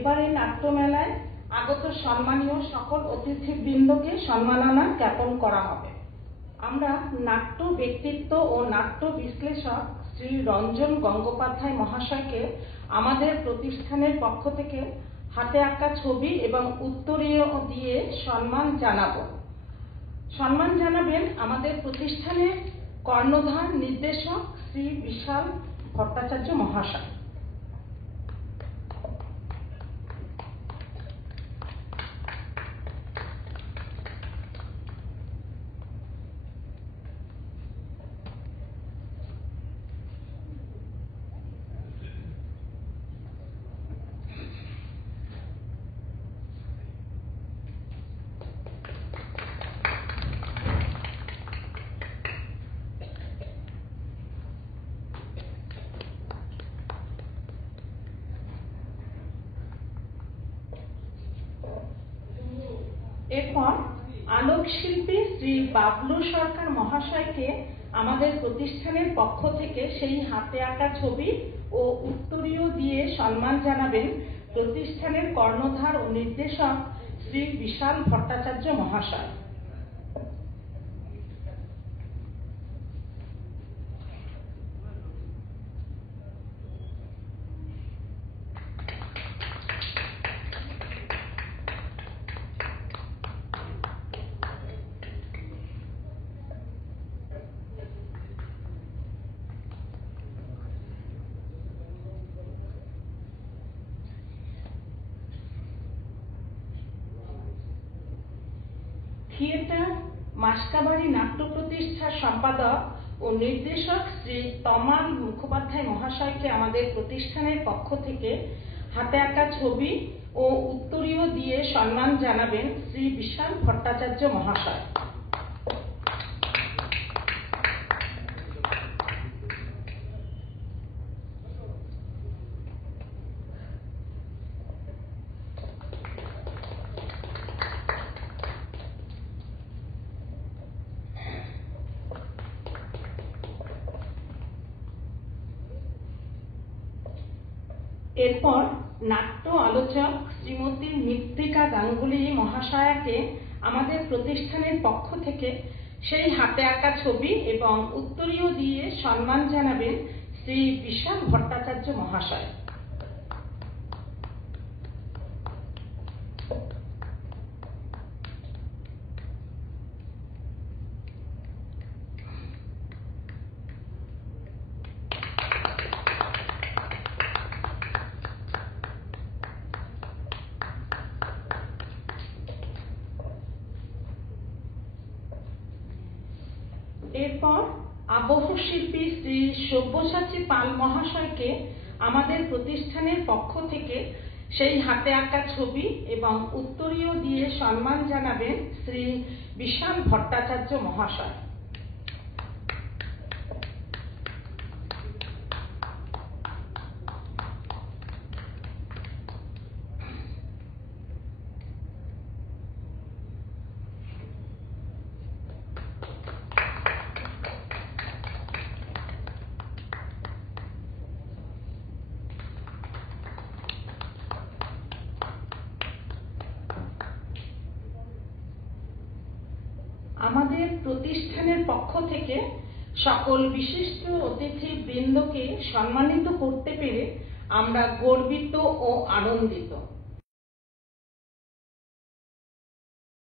এবারে নাট্যমেলায় আগত সম্মানীয় সকল অতিথিবৃন্দকে সম্মাননা জ্ঞাপন করা হবে। আমরা নাট্য ব্যক্তিত্ব ও নাট্য বিশ্লেষক শ্রী রঞ্জন গঙ্গোপাধ্যায় মহাশয়কে আমাদের প্রতিষ্ঠানের পক্ষ থেকে হাতে আঁকা ছবি এবং উত্তরীয় দিয়ে সম্মান জানাবো। সম্মান জানাবেন আমাদের প্রতিষ্ঠানের কর্ণধার নির্দেশক শ্রী বিশাল ভট্টাচার্য মহাশয়। এরপর আলোকশিল্পী শ্রী বাবলু সরকার মহাশয়কে আমাদের প্রতিষ্ঠানের পক্ষ থেকে সেই হাতে আঁকা ছবি ও উত্তরীয় দিয়ে সম্মান জানাবেন প্রতিষ্ঠানের কর্ণধার ও নির্দেশক শ্রী বিশাল ভট্টাচার্য মহাশয়। থিয়েটার মাসকাবাড়ি নাট্য প্রতিষ্ঠার সম্পাদক ও নির্দেশক শ্রী তমাল মুখোপাধ্যায় মহাশয়কে আমাদের প্রতিষ্ঠানের পক্ষ থেকে হাতে আঁকা ছবি ও উত্তরীয় দিয়ে সম্মান জানাবেন শ্রী বিশাল ভট্টাচার্য মহাশয়। এরপর নাট্য আলোচক শ্রীমতী মৃত্তিকা গাঙ্গুলি মহাশয়াকে আমাদের প্রতিষ্ঠানের পক্ষ থেকে সেই হাতে আঁকা ছবি এবং উত্তরীয় দিয়ে সম্মান জানাবেন শ্রী বিশাল ভট্টাচার্য মহাশয়। এরপর আবহ শিল্পী শ্রী সব্যসাচী পাল মহাশয়কে আমাদের প্রতিষ্ঠানের পক্ষ থেকে সেই হাতে আঁকা ছবি এবং উত্তরীয় দিয়ে সম্মান জানাবেন শ্রী বিশাল ভট্টাচার্য মহাশয়। আমাদের প্রতিষ্ঠানের পক্ষ থেকে সকল বিশিষ্ট অতিথিবৃন্দকে সম্মানিত করতে পেরে আমরা গর্বিত ও আনন্দিত।